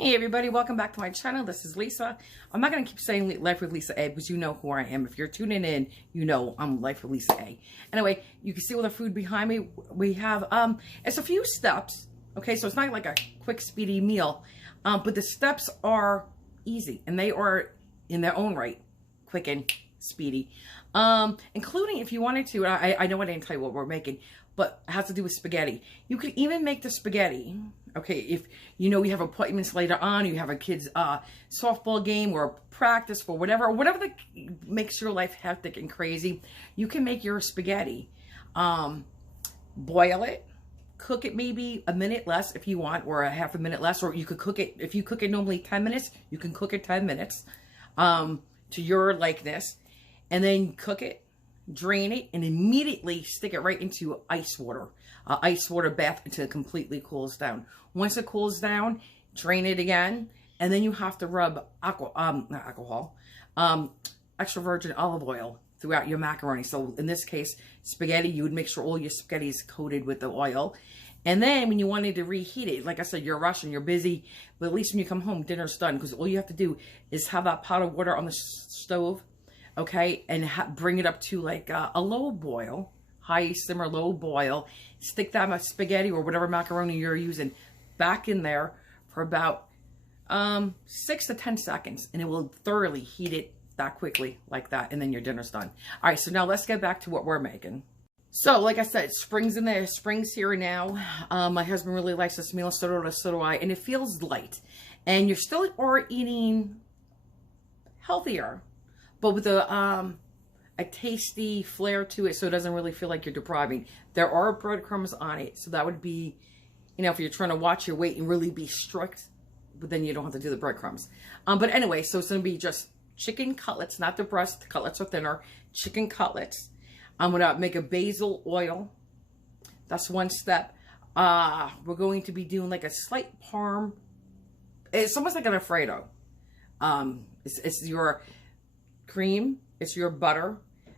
Hey everybody, welcome back to my channel. This is Lisa. I'm not going to keep saying Life with Lisa A because you know who I am. If you're tuning in, you know I'm Life with Lisa A. Anyway, you can see all the food behind me. We have, it's a few steps. Okay, so it's not like a quick, speedy meal. But the steps are easy and they are in their own right, quick and speedy. Including if you wanted to, I know I didn't tell you what we're making, but it has to do with spaghetti. You could even make the spaghetti, okay, if you know you have appointments later on, you have a kid's softball game or practice for whatever that makes your life hectic and crazy, you can make your spaghetti. Boil it, cook it maybe a minute less if you want, or a half a minute less, or you could cook it, if you cook it normally 10 minutes, you can cook it 10 minutes to your likeness, and then cook it, drain it, and immediately stick it right into ice water bath until it completely cools down. Once it cools down, drain it again, and then you have to rub extra virgin olive oil throughout your macaroni. So in this case, spaghetti, you would make sure all your spaghetti is coated with the oil. And then when you wanted to reheat it, like I said, you're rushing, you're busy, but at least when you come home, dinner's done, because all you have to do is have that pot of water on the stove, okay, and bring it up to like a low boil, high simmer, low boil. Stick that spaghetti or whatever macaroni you're using back in there for about 6 to 10 seconds, and it will thoroughly heat it that quickly like that, and then your dinner's done. All right, so now let's get back to what we're making. So like I said, spring's in there, spring's here now. My husband really likes this meal, so do I, and it feels light, and you're still eating healthier, but with a tasty flair to it, so it doesn't really feel like you're depriving. There are breadcrumbs on it, so that would be, you know, if you're trying to watch your weight and really be strict, but then you don't have to do the breadcrumbs. But anyway, so it's going to be just chicken cutlets, not the breast. The cutlets are thinner. Chicken cutlets. I'm going to make a basil oil. That's one step. We're going to be doing like a slight parm. It's almost like an Alfredo. It's your cream, it's your butter,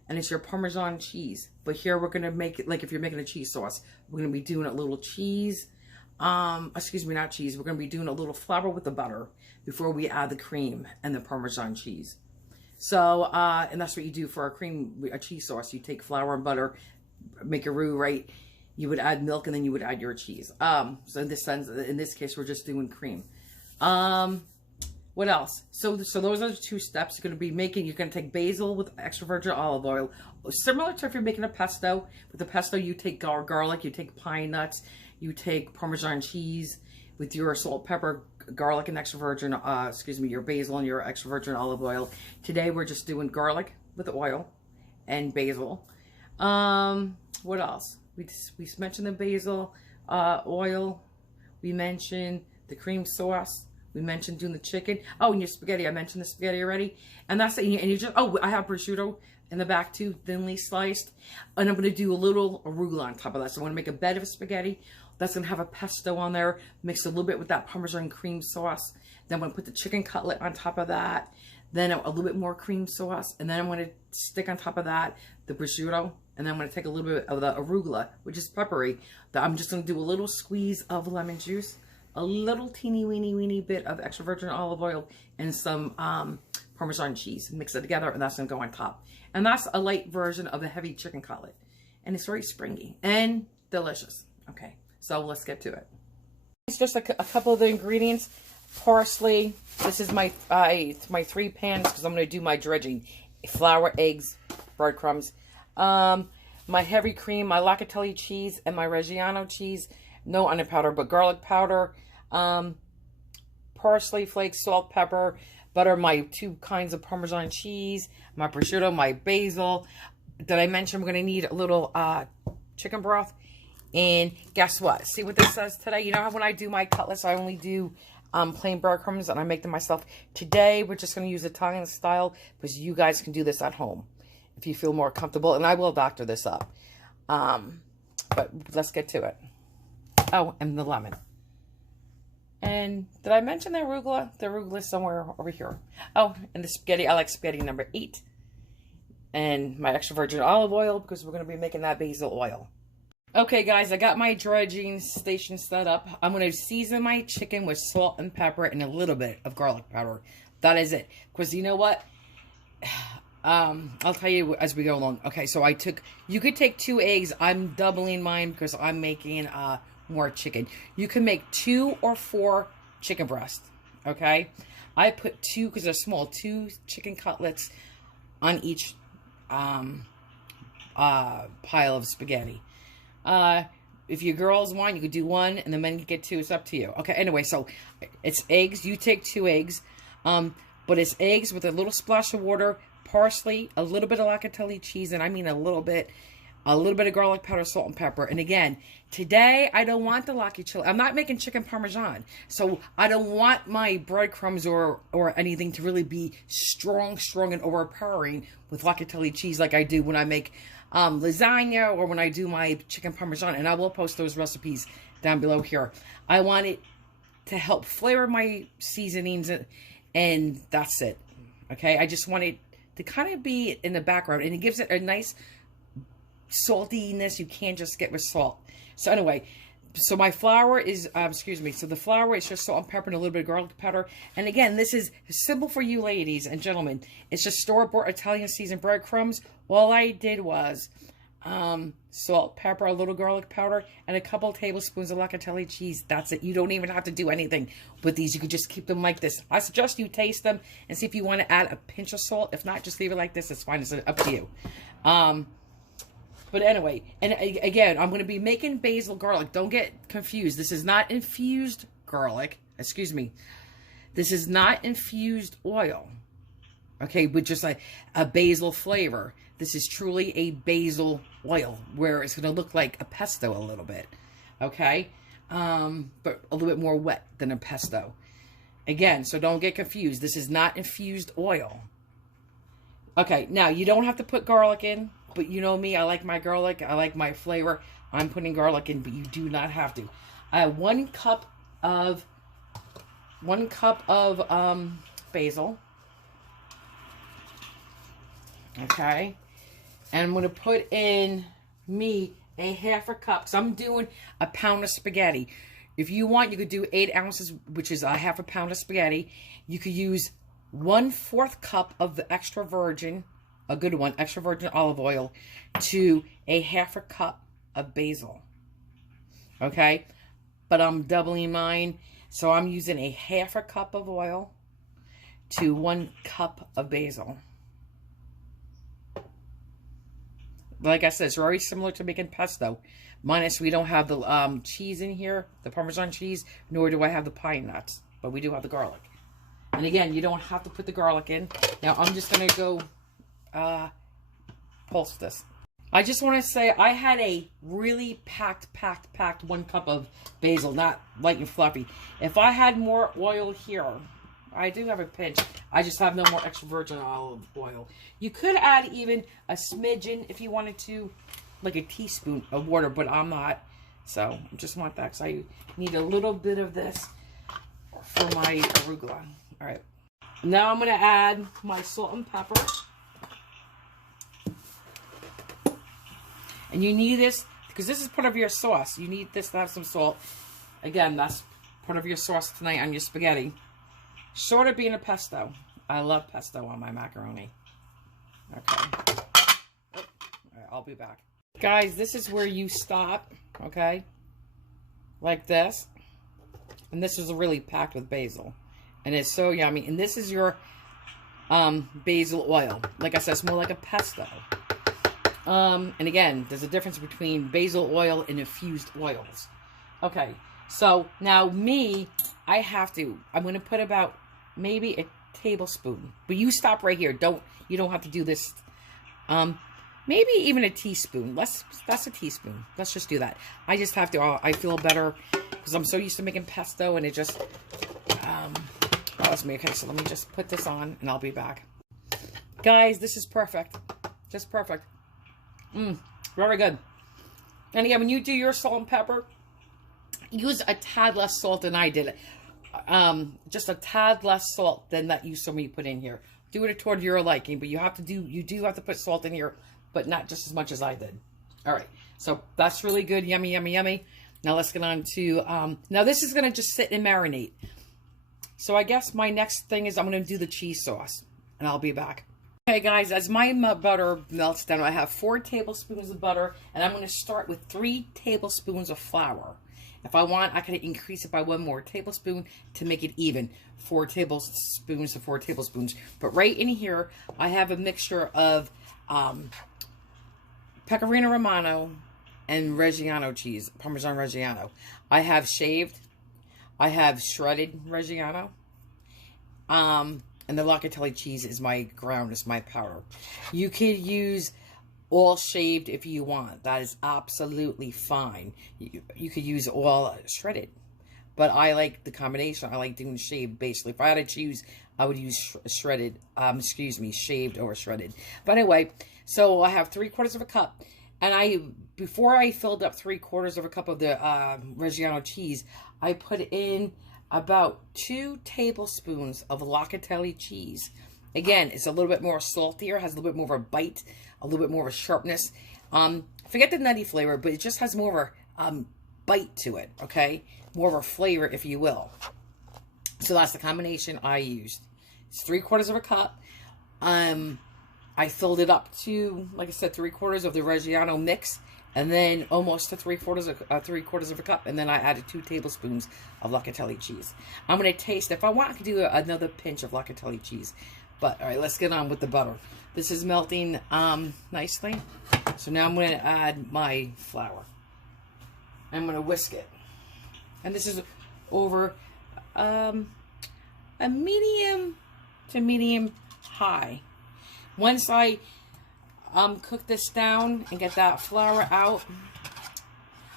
and it's your Parmesan cheese. But here we're going to make it like if you're making a cheese sauce. We're going to be doing a little cheese. Excuse me, not cheese. We're going to be doing a little flour with the butter before we add the cream and the Parmesan cheese. So, and that's what you do for a cheese sauce. You take flour and butter, make a roux, right? You would add milk, and then you would add your cheese. So in this case, we're just doing cream. What else? So those are the two steps you're going to be making. You're going to take basil with extra virgin olive oil. Similar to if you're making a pesto. With the pesto, you take garlic, you take pine nuts, you take Parmesan cheese with your salt, pepper, garlic, and extra virgin, your basil and your extra virgin olive oil. Today, we're just doing garlic with oil and basil. What else? We mentioned the basil oil. We mentioned the cream sauce. We mentioned doing the chicken. Oh, and your spaghetti. I mentioned the spaghetti already. And that's it. And you just, oh, I have prosciutto in the back too, thinly sliced. And I'm going to do a little arugula on top of that. So I'm going to make a bed of spaghetti. That's going to have a pesto on there. Mix a little bit with that Parmesan cream sauce. Then I'm going to put the chicken cutlet on top of that. Then a little bit more cream sauce. And then I'm going to stick on top of that the prosciutto. And then I'm going to take a little bit of the arugula, which is peppery. I'm just going to do a little squeeze of lemon juice, a little teeny weeny bit of extra virgin olive oil, and some Parmesan cheese. Mix it together, and that's going to go on top. And that's a light version of a heavy chicken cutlet. And it's very springy and delicious. Okay, so let's get to it. It's just a couple of the ingredients. Parsley. This is my 3 pans because I'm going to do my dredging. Flour, eggs, breadcrumbs. My heavy cream, my Locatelli cheese, and my Reggiano cheese. No onion powder, but garlic powder. Parsley flakes, salt, pepper, butter, my 2 kinds of Parmesan cheese, my prosciutto, my basil. Did I mention we're going to need a little chicken broth? And guess what? See what this says today? You know how when I do my cutlets, I only do plain breadcrumbs and I make them myself. Today, we're just going to use Italian style because you guys can do this at home if you feel more comfortable. And I will doctor this up. But let's get to it. Oh, and the lemon. And did I mention the arugula? The arugula is somewhere over here. Oh, and the spaghetti. I like spaghetti number 8. And my extra virgin olive oil because we're going to be making that basil oil. Okay, guys, I got my dredging station set up. I'm going to season my chicken with salt and pepper and a little bit of garlic powder. That is it. Because you know what? I'll tell you as we go along. Okay, so you could take 2 eggs. I'm doubling mine because I'm making more chicken. You can make 2 or 4 chicken breasts. Okay, I put 2 because they're small. 2 chicken cutlets on each pile of spaghetti. If you girls want, you could do 1, and the men can get 2. It's up to you. Okay, anyway, so it's eggs. You take 2 eggs. But it's eggs with a little splash of water, parsley, a little bit of locatelli cheese, and I mean a little bit of garlic powder, salt, and pepper. And again, today I don't want the locatelli. I'm not making chicken parmesan, so I don't want my breadcrumbs or anything to really be strong and overpowering with locatelli cheese like I do when I make lasagna or when I do my chicken parmesan. And I will post those recipes down below here. I want it to help flavor my seasonings, and that's it. Okay, I just want it to kind of be in the background, and it gives it a nice saltiness you can't just get with salt. So anyway, so my flour is, so the flour is just salt and pepper and a little bit of garlic powder. And again, this is simple for you ladies and gentlemen. It's just store-bought Italian seasoned breadcrumbs. All I did was salt, pepper, a little garlic powder, and a couple tablespoons of locatelli cheese. That's it. You don't even have to do anything with these. You could just keep them like this. I suggest you taste them and see if you want to add a pinch of salt. If not, just leave it like this. It's fine. It's up to you. But anyway, and again, I'm going to be making basil garlic. Don't get confused. This is not infused garlic. Excuse me. This is not infused oil. Okay, with just a basil flavor. This is truly a basil oil, where it's going to look like a pesto a little bit. Okay? But a little bit more wet than a pesto. Again, so don't get confused. This is not infused oil. Okay, now you don't have to put garlic in, but you know me, I like my garlic, I like my flavor. I'm putting garlic in, but you do not have to. I have 1 cup of basil. Okay, and I'm going to put in a 1/2 cup. So I'm doing a pound of spaghetti. If you want, you could do 8 ounces, which is a 1/2 pound of spaghetti. You could use 1/4 cup of the extra virgin, a good one, extra virgin olive oil, to a 1/2 cup of basil. Okay, but I'm doubling mine, so I'm using a 1/2 cup of oil to 1 cup of basil. Like I said, it's very similar to making pesto, minus we don't have the cheese in here, the Parmesan cheese, nor do I have the pine nuts, but we do have the garlic. And again, you don't have to put the garlic in. Now, I'm just going to go pulse this. I just want to say I had a really packed 1 cup of basil, not light and fluffy. If I had more oil here, I do have a pinch. I just have no more extra virgin olive oil. You could add even a smidgen if you wanted to, like a teaspoon of water, but I'm not. So I just want that because I need a little bit of this for my arugula. All right. Now I'm going to add my salt and pepper. And you need this because this is part of your sauce. You need this to have some salt. Again, that's part of your sauce tonight on your spaghetti. Short of being a pesto. I love pesto on my macaroni. Okay. All right, I'll be back. Guys, this is where you stop, okay? Like this. And this is really packed with basil. And it's so yummy. And this is your basil oil. Like I said, it's more like a pesto. And again, there's a difference between basil oil and infused oils. Okay, so now I'm going to put about maybe a tablespoon. But you stop right here. You don't have to do this. Maybe even a teaspoon. That's a teaspoon. Let's just do that. I just have to, I feel better because I'm so used to making pesto and it just, bothers me. Okay, so let me just put this on and I'll be back. Guys, this is perfect. Just perfect. Very good. And again, when you do your salt and pepper, use a tad less salt than I did. Just a tad less salt than that you saw me put in here. Do it toward your liking, but you do have to put salt in here, but not just as much as I did. All right. So that's really good. Yummy, yummy, yummy. Now let's get on to, now this is going to just sit and marinate. So I guess my next thing is I'm going to do the cheese sauce, and I'll be back. Okay guys, as my butter melts down, I have 4 tablespoons of butter, and I'm going to start with 3 tablespoons of flour. If I want, I can increase it by 1 more tablespoon to make it even. 4 tablespoons to 4 tablespoons. But right in here, I have a mixture of Pecorino Romano and Reggiano cheese, Parmesan Reggiano. I have shaved, I have shredded Reggiano, and the Locatelli cheese is my ground, is my powder. You could use all shaved if you want. That is absolutely fine. You could use all shredded, but I like the combination. I like doing shaved basically. If I had to choose, I would use shredded, shaved over shredded. But anyway, so I have 3/4 of a cup, and before I filled up 3/4 of a cup of the Reggiano cheese, I put in about 2 tablespoons of Locatelli cheese. Again, it's a little bit more saltier, has a little bit more of a bite, a little bit more of a sharpness. Forget the nutty flavor, but it just has more of a bite to it, okay? More of a flavor, if you will. So that's the combination I used. It's 3/4 of a cup. I filled it up to, like I said, 3/4 of the Reggiano mix, and then almost to 3/4 of a cup, and then I added 2 tablespoons of Locatelli cheese. I'm going to taste. If I want, I can do another pinch of Locatelli cheese. But, all right, let's get on with the butter. This is melting nicely. So now I'm going to add my flour. I'm going to whisk it. And this is over a medium to medium high. Once I cook this down and get that flour out,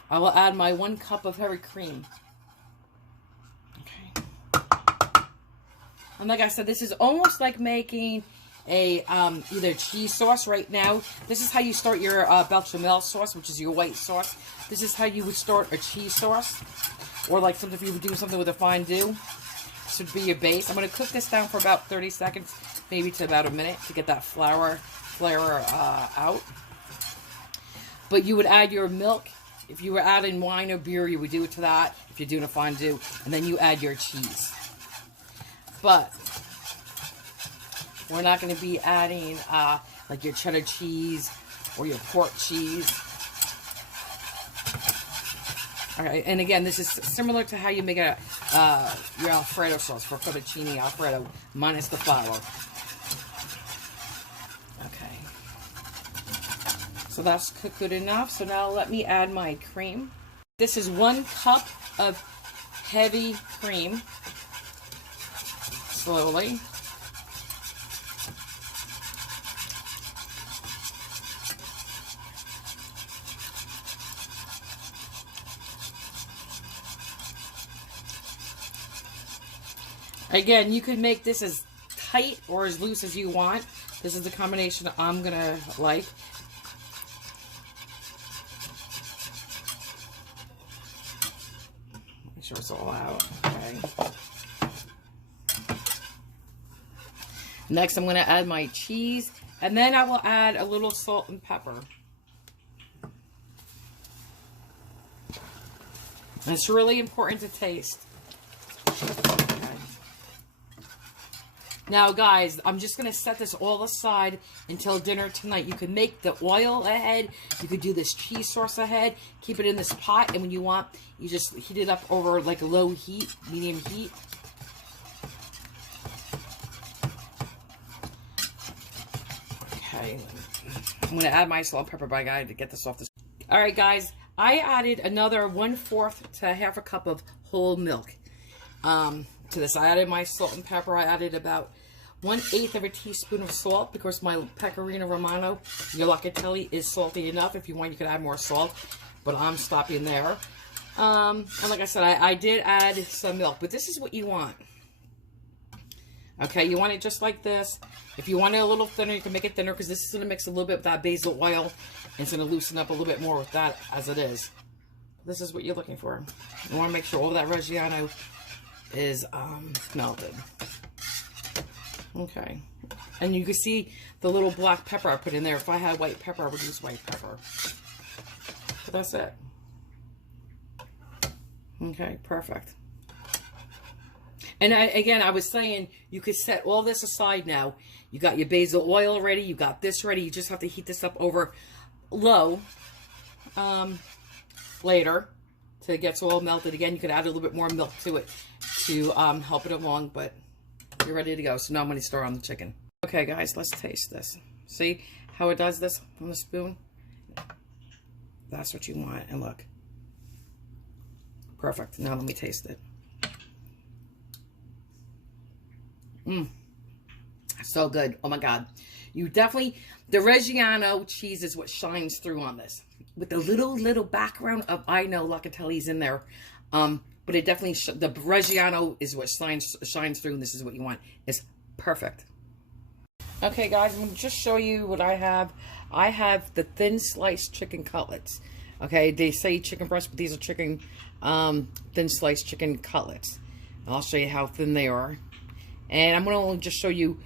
I will add my 1 cup of heavy cream. And like I said, this is almost like making a either cheese sauce right now. This is how you start your bechamel sauce, which is your white sauce. This is how you would start a cheese sauce. Or like something if you would do something with a fondue. This would be your base. I'm going to cook this down for about 30 seconds, maybe to about a minute, to get that flour out. But you would add your milk. If you were adding wine or beer, you would do it to that if you're doing a fondue. And then you add your cheese. But we're not going to be adding like your cheddar cheese or your pork cheese. All right, and again, this is similar to how you make your Alfredo sauce for fettuccine Alfredo, minus the flour. Okay. So that's cooked good enough. So now let me add my cream. This is 1 cup of heavy cream. Slowly. Again, you could make this as tight or as loose as you want. This is the combination I'm gonna like. Make sure it's all out. Okay. Next, I'm going to add my cheese, and then I will add a little salt and pepper. And it's really important to taste. Okay. Now, guys, I'm just going to set this all aside until dinner tonight. You can make the oil ahead. You could do this cheese sauce ahead. Keep it in this pot, and when you want, you just heat it up over like a low heat, medium heat. Okay, I'm going to add my salt and pepper by guy to get this off this. All right, guys, I added another 1/4 to 1/2 cup of whole milk to this. I added my salt and pepper. I added about 1/8 of a teaspoon of salt because my Pecorino Romano, your Locatelli, is salty enough. If you want, you could add more salt, but I'm stopping there. And like I said, I did add some milk, but this is what you want. Okay, you want it just like this. If you want it a little thinner, you can make it thinner because this is going to mix a little bit with that basil oil. And it's going to loosen up a little bit more with that as it is. This is what you're looking for. You want to make sure all that Reggiano is melted. Okay. And you can see the little black pepper I put in there. If I had white pepper, I would use white pepper. That's it. Okay, perfect. And again, I was saying you could set all this aside now. You got your basil oil ready. You got this ready. You just have to heat this up over low later till it gets all melted. Again, you could add a little bit more milk to it to help it along, but you're ready to go. So now I'm going to stir on the chicken. Okay, guys, let's taste this. See how it does this on the spoon? That's what you want. And look. Perfect. Now let me taste it. So good. Oh my God. You definitely, the Reggiano cheese is what shines through on this. With the little background of, I know Locatelli's in there. But it definitely, the Reggiano is what shines through, and this is what you want. It's perfect. Okay, guys, I'm going to just show you what I have. I have the thin sliced chicken cutlets. Okay, they say chicken breast, but these are chicken, thin sliced chicken cutlets. And I'll show you how thin they are. And I'm going to only just show you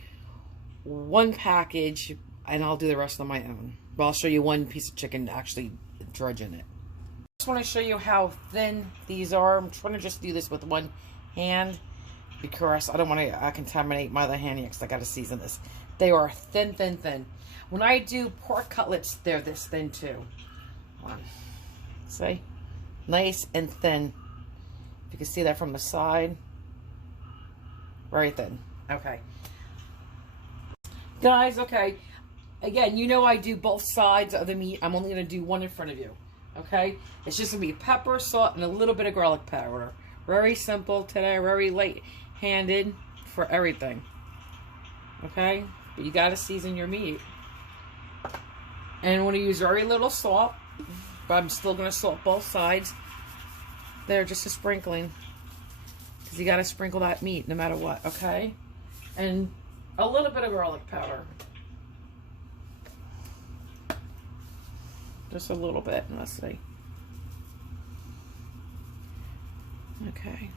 one package, and I'll do the rest on my own. But I'll show you one piece of chicken to actually drudge in it. I just want to show you how thin these are. I'm trying to just do this with one hand because I don't want to contaminate my other hand because I got to season this. They are thin, thin, thin. When I do pork cutlets, they're this thin too. See? Nice and thin. If you can see that from the side. Very thin. Okay. Guys, okay. Again, you know I do both sides of the meat. I'm only going to do one in front of you. Okay? It's just going to be pepper, salt, and a little bit of garlic powder. Very simple today. Very light-handed for everything. Okay? But you got to season your meat. And I'm going to use very little salt. But I'm still going to salt both sides. There, just a sprinkling. Because you got to sprinkle that meat no matter what, okay? And a little bit of garlic powder. Just a little bit, let's see. Okay.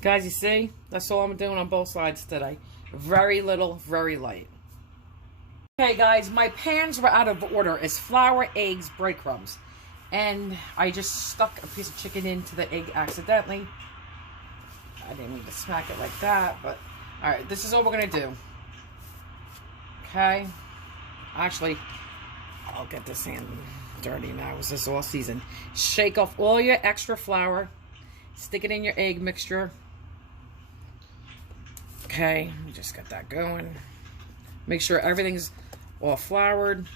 Guys, you see? That's all I'm doing on both sides today. Very little, very light. Okay, guys, my pans were out of order. It's flour, eggs, breadcrumbs. And I just stuck a piece of chicken into the egg accidentally. I didn't mean to smack it like that, but alright, this is what we're going to do. Okay? Actually, I'll get this hand dirty now. This is all seasoned. Shake off all your extra flour. Stick it in your egg mixture. Okay, just got that going. Make sure everything's all floured.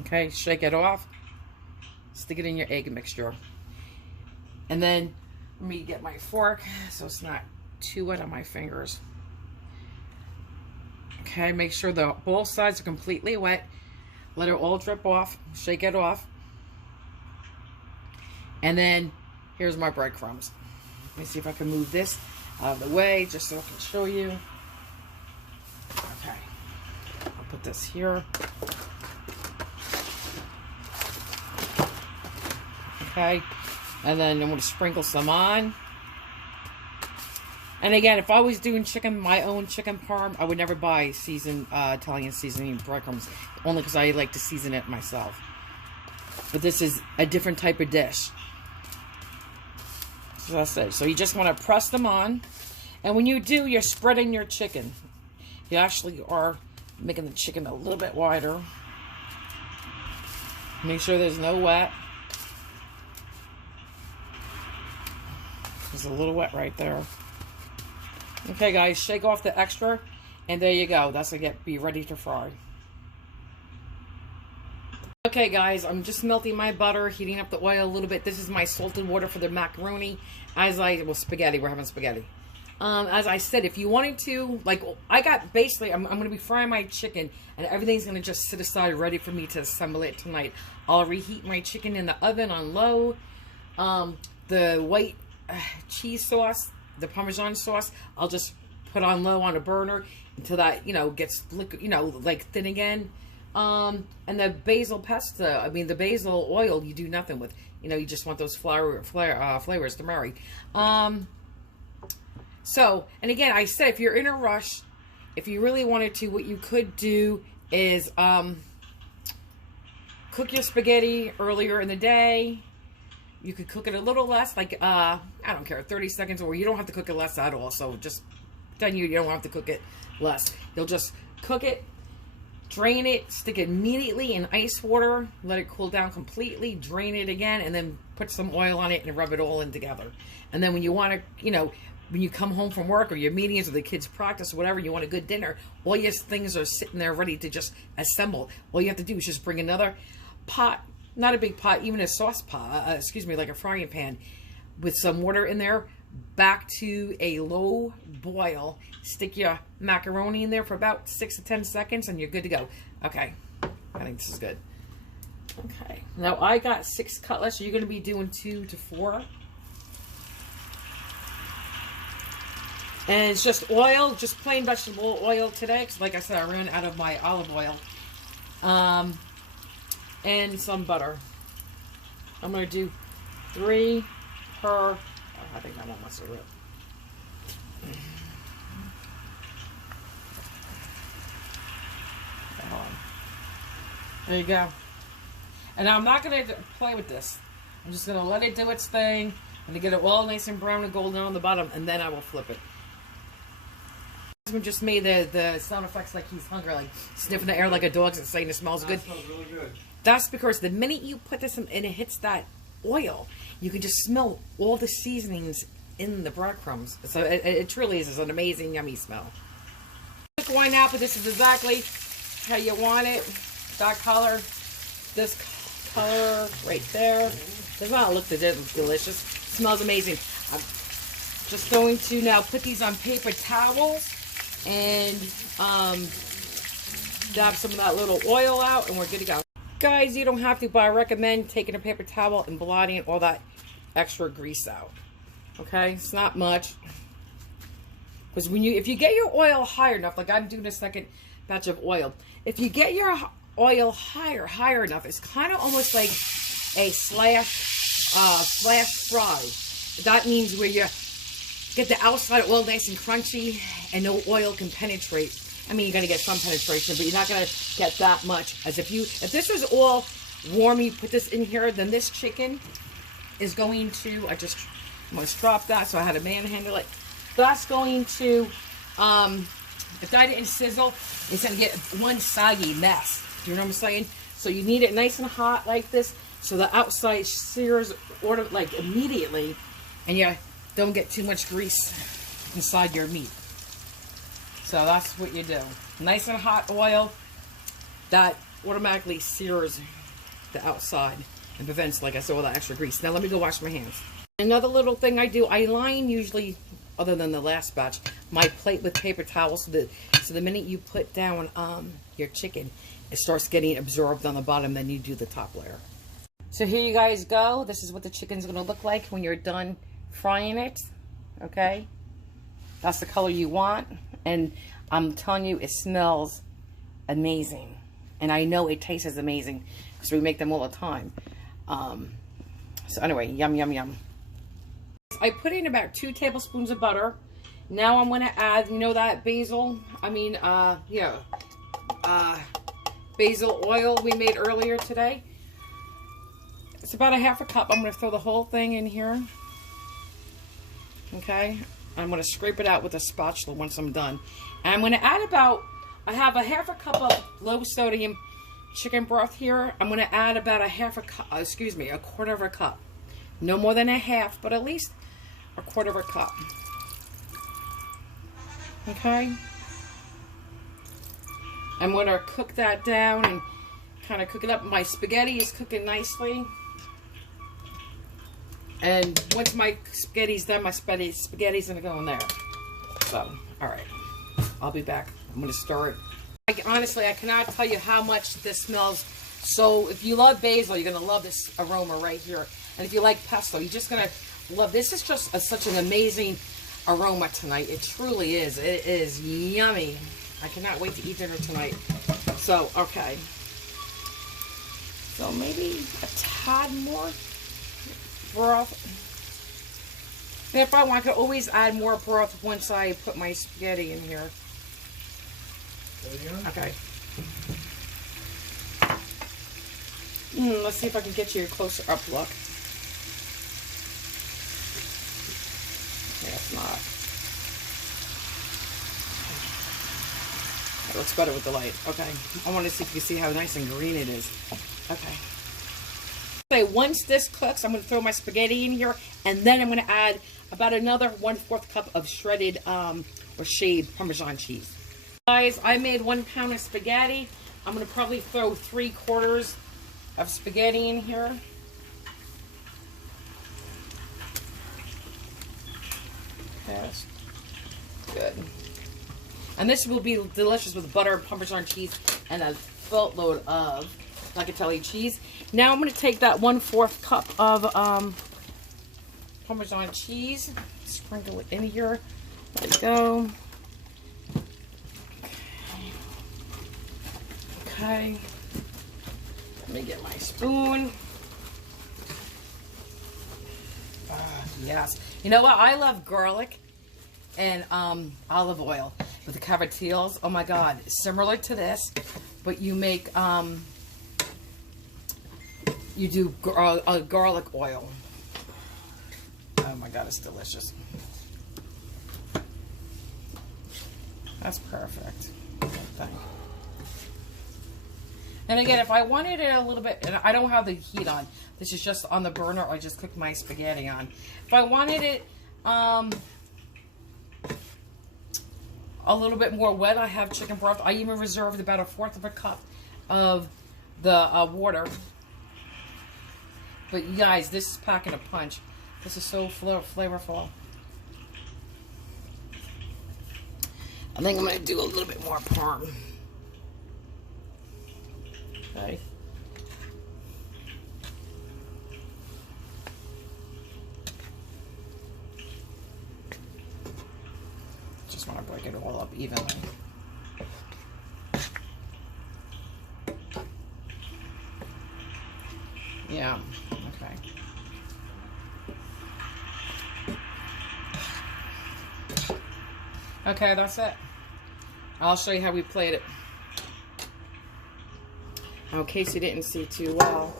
Okay, shake it off. Stick it in your egg mixture. And then, let me get my fork so it's not too wet on my fingers. Okay, make sure both sides are completely wet. Let it all drip off. Shake it off. And then, here's my breadcrumbs. Let me see if I can move this out of the way just so I can show you. Okay, I'll put this here. Okay, and then I'm going to sprinkle some on. And again, if I was doing my own chicken parm, I would never buy seasoned Italian seasoning breadcrumbs, only because I like to season it myself. But this is a different type of dish. So that's it. So you just want to press them on. And when you do, you're spreading your chicken. You actually are making the chicken a little bit wider. Make sure there's no wet. There's a little wet right there. Okay, guys, shake off the extra, and there you go. That's gonna be ready to fry. Okay, guys, I'm just melting my butter, heating up the oil a little bit. This is my salted water for the macaroni. Spaghetti. We're having spaghetti. As I said, if you wanted to, like, I got basically, I'm going to be frying my chicken, and everything's going to just sit aside ready for me to assemble it tonight. I'll reheat my chicken in the oven on low. The white cheese sauce, the Parmesan sauce, I'll just put on low on a burner until that, gets liquid, like thin again. And the basil pesto, the basil oil, you do nothing with. You just want those flavors to marry. So, and again, I said, if you're in a rush, if you really wanted to, what you could do is, cook your spaghetti earlier in the day. You could cook it a little less, like, I don't care, 30 seconds, or you don't have to cook it less at all. So just then you don't have to cook it less. You'll just cook it, drain it, stick it immediately in ice water, let it cool down completely, drain it again, and then put some oil on it and rub it all in together. And then when you want to, you know, when you come home from work or your meetings or the kids' practice or whatever, you want a good dinner, all your things are sitting there ready to just assemble. All you have to do is just bring another pot, not a big pot, even a sauce pot, like a frying pan, with some water in there, back to a low boil. Stick your macaroni in there for about 6 to 10 seconds and you're good to go. Okay, I think this is good. Okay, now I got 6 cutlets, so you're going to be doing 2 to 4. And it's just oil, just plain vegetable oil today, because like I said, I ran out of my olive oil. And some butter. I'm going to do 3 per... Oh, I think that one must have ripped. There you go. And now I'm not going to play with this. I'm just going to let it do its thing. I'm going to get it all nice and brown and golden on the bottom, and then I will flip it. Just made the sound effects like he's hungry, like sniffing the air like a dog and saying it smells good. It smells really good. That's because the minute you put this in and it hits that oil, you can just smell all the seasonings in the breadcrumbs. So it truly is an amazing, yummy smell. Why not? But this is exactly how you want it. That color, this color right there. Does not look delicious. Smells amazing. I'm just going to now put these on paper towels and dab some of that little oil out, and we're good to go. Guys, you don't have to, but I recommend taking a paper towel and blotting all that extra grease out. Okay, it's not much, because if you get your oil higher enough, like I'm doing a second batch of oil, if you get your oil higher enough, it's kind of almost like a flash fry. That means where you get the outside oil nice and crunchy and no oil can penetrate. I mean, you're going to get some penetration, but you're not going to get that much. As if this is all warm, you put this in here, then this chicken is going to, I'm going to drop that so I had to manhandle it. That's going to, if that didn't sizzle, it's going to get one soggy mess. Do you know what I'm saying? So you need it nice and hot like this, so the outside sears like immediately, and you don't get too much grease inside your meat. So that's what you do. Nice and hot oil that automatically sears the outside and prevents, like I said, all that extra grease. Now let me go wash my hands. Another little thing I do, I line usually, other than the last batch, my plate with paper towels so the minute you put down your chicken, it starts getting absorbed on the bottom, then you do the top layer. So here you guys go. This is what the chicken's going to look like when you're done frying it. Okay? That's the color you want. And I'm telling you, it smells amazing. And I know it tastes amazing because we make them all the time. So anyway, yum, yum, yum. I put in about 2 tablespoons of butter. Now I'm going to add, you know that basil? Basil oil we made earlier today. It's about a ½ cup. I'm going to throw the whole thing in here. Okay? I'm going to scrape it out with a spatula once I'm done. And I'm going to add I have a ½ cup of low sodium chicken broth here. I'm going to add about a quarter of a cup. No more than a half, but at least a quarter of a cup. Okay? I'm going to cook that down and kind of cook it up. My spaghetti is cooking nicely. And once my spaghetti's done, my spaghetti's going to go in there. So, alright. I'll be back. I'm going to stir it. Honestly, I cannot tell you how much this smells. So, if you love basil, you're going to love this aroma right here. And if you like pesto, you're just going to love this. Is just such an amazing aroma tonight. It truly is. It is yummy. I cannot wait to eat dinner tonight. So, okay. So, maybe a tad more broth. And if I want, I could always add more broth once I put my spaghetti in here. Okay. Let's see if I can get you a closer up look. Yeah, it's not. That looks better with the light. Okay. I want to see if you can see how nice and green it is. Okay. Okay, once this cooks, I'm going to throw my spaghetti in here, and then I'm going to add about another 1/4 cup of shredded or shaved Parmesan cheese. Guys, I made 1 pound of spaghetti. I'm going to probably throw 3/4 of spaghetti in here. Okay, that's good. And this will be delicious with butter, Parmesan cheese, and a boatload of tagliatelle cheese. Now I'm going to take that 1/4 cup of Parmesan cheese, sprinkle it in here. Let it go. Okay. Let me get my spoon. Yes. You know what? I love garlic and olive oil with the cavatellis. Oh my God. Similar to this, but you make, you do garlic oil. Oh my God, it's delicious. That's perfect. Thank you. And again, if I wanted it a little bit, and I don't have the heat on, this is just on the burner, I just cooked my spaghetti on. If I wanted it a little bit more wet, I have chicken broth. I even reserved about 1/4 cup of the water. But you guys, this is packing a punch. This is so flavorful. I think I'm going to do a little bit more parm. Okay. Just want to break it all up evenly. Yeah, okay. Okay, that's it. I'll show you how we played it. In case you didn't see too well.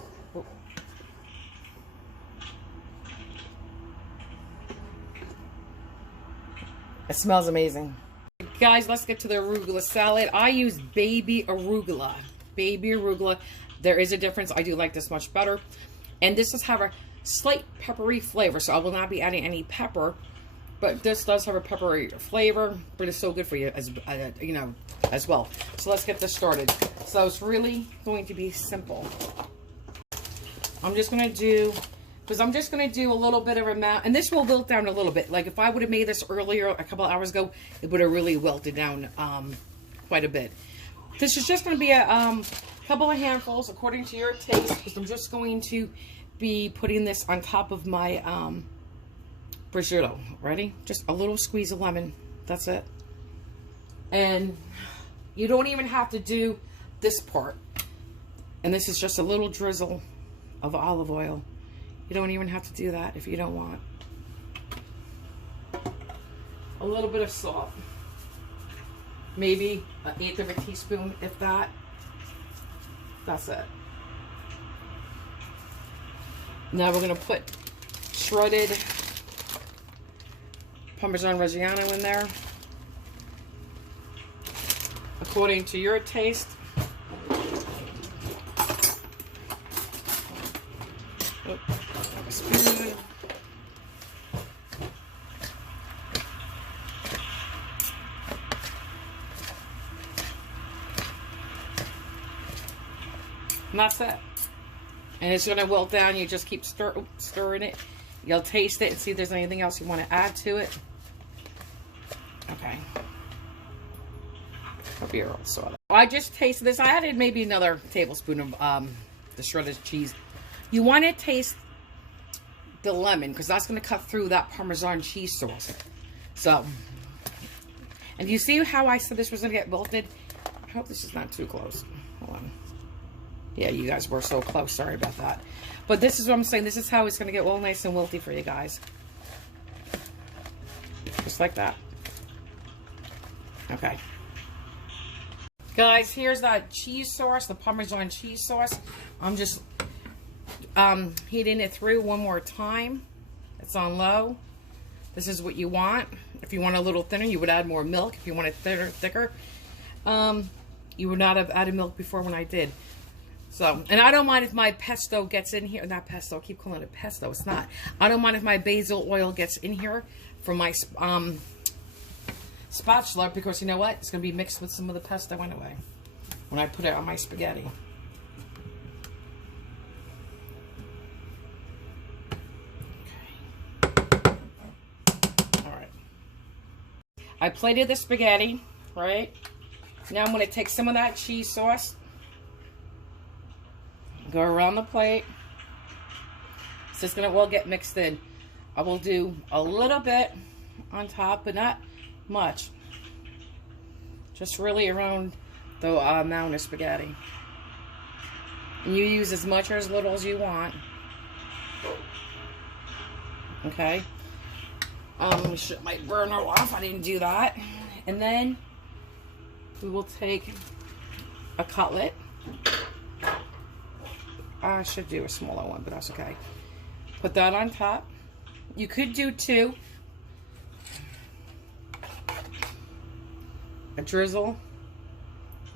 It smells amazing. Guys, let's get to the arugula salad. I use baby arugula. Baby arugula. There is a difference. I do like this much better. And this does have a slight peppery flavor, so I will not be adding any pepper. But this does have a peppery flavor, but it's so good for you as you know, as well. So let's get this started. So it's really going to be simple. I'm just going to do, because I'm just going to do a little bit of amount, and this will wilt down a little bit. Like if I would have made this earlier, a couple hours ago, it would have really wilted down quite a bit. This is just going to be a couple of handfuls according to your taste, because I'm just going to be putting this on top of my prosciutto. Ready? Just a little squeeze of lemon. That's it. And you don't even have to do this part. And this is just a little drizzle of olive oil. You don't even have to do that if you don't want. A little bit of salt. Maybe 1/8 of a teaspoon, if that. That's it. Now we're going to put shredded Parmesan Reggiano in there, according to your taste. A spoon. And that's it. And it's going to wilt down. You just keep stirring it. You'll taste it and see if there's anything else you want to add to it. Okay. Hope you're all sorted. I just tasted this. I added maybe another tablespoon of the shredded cheese. You want to taste the lemon, because that's going to cut through that Parmesan cheese sauce. So, and you see how I said this was going to get wilted? I hope this is not too close. Hold on. Yeah, you guys were so close. Sorry about that. But this is what I'm saying. This is how it's going to get all nice and wilty for you guys. Just like that. Okay. Guys, here's that cheese sauce, the Parmesan cheese sauce. I'm just heating it through one more time. It's on low. This is what you want. If you want a little thinner, you would add more milk. If you want it thicker, you would not have added milk before when I did. So, and I don't mind if my pesto gets in here. Not pesto, I keep calling it pesto. It's not. I don't mind if my basil oil gets in here from my spatula, because you know what? It's going to be mixed with some of the pesto anyway when I put it on my spaghetti. Okay. All right. I plated the spaghetti, right? Now I'm going to take some of that cheese sauce, go around the plate. So it's going to all get mixed in. I will do a little bit on top, but not much. Just really around the amount of spaghetti. And you use as much or as little as you want. Okay. Let me shut my burner off. I didn't do that. And then we will take a cutlet. I should do a smaller one, but that's okay. Put that on top. You could do 2. A drizzle.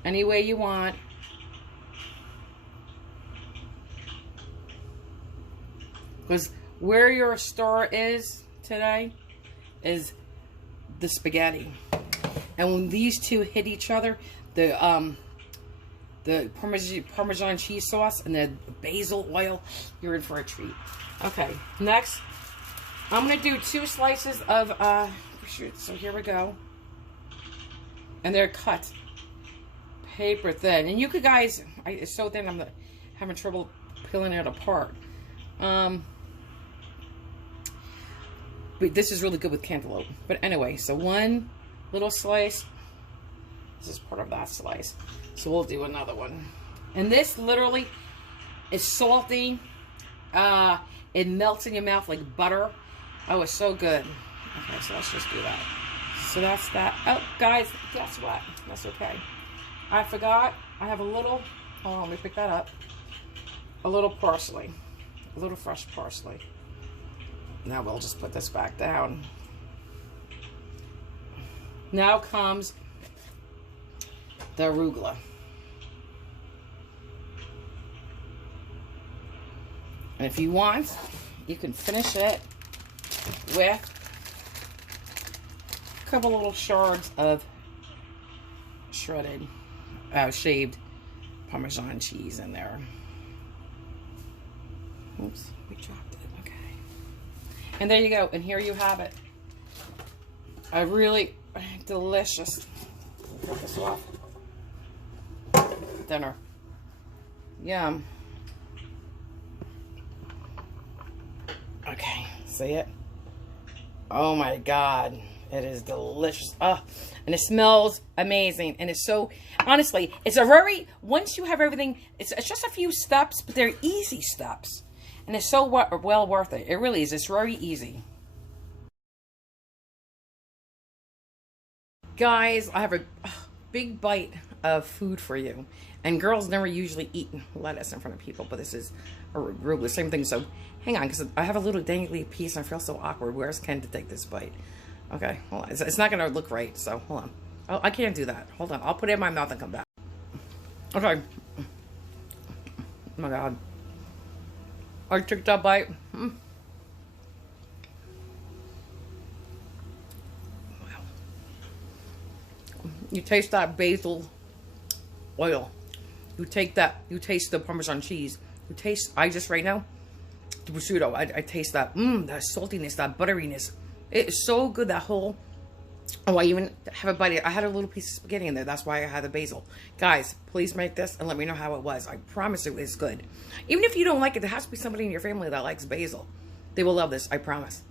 Any way you want. Because where your star is today is the spaghetti. And when these two hit each other, the Parmesan cheese sauce and the basil oil, you're in for a treat. Okay, next, I'm going to do 2 slices of prosciutto. So here we go. And they're cut paper thin. And you could guys, it's so thin I'm having trouble peeling it apart. But this is really good with cantaloupe. But anyway, so 1 little slice. This is part of that slice. So we'll do another one. And this literally is salty. It melts in your mouth like butter. Oh, it's so good. Okay, so let's just do that. So that's that. Oh, guys, guess what? That's okay. I forgot. I have a little, hold on, let me pick that up. A little parsley. A little fresh parsley. Now we'll just put this back down. Now comes the arugula. And if you want, you can finish it with a couple little shards of shredded, shaved Parmesan cheese in there. Oops, we dropped it. Okay. And there you go. And here you have it. A really delicious, put this off, dinner. Yum. Okay, see it? Oh my God, it is delicious. Oh, and it smells amazing. And it's so, honestly, it's a very, once you have everything, it's just a few steps, but they're easy steps. And it's so well worth it. It really is. It's very easy. Guys, I have a big bite of food for you. And girls never usually eat lettuce in front of people, but this is arugula, same thing. So hang on, because I have a little dangly piece and I feel so awkward. Where's Ken to take this bite? Okay, hold on. It's not going to look right, so hold on. Oh, I can't do that. Hold on. I'll put it in my mouth and come back. Okay. Oh my God. I took that bite. Wow. You taste that basil oil. You take that, you taste the Parmesan cheese. You taste, right now, the prosciutto. I taste that, that saltiness, that butteriness. It's so good, that whole, oh, I even have a bite. I had a little piece of spaghetti in there. That's why I had the basil. Guys, please make this and let me know how it was. I promise it is good. Even if you don't like it, there has to be somebody in your family that likes basil. They will love this, I promise.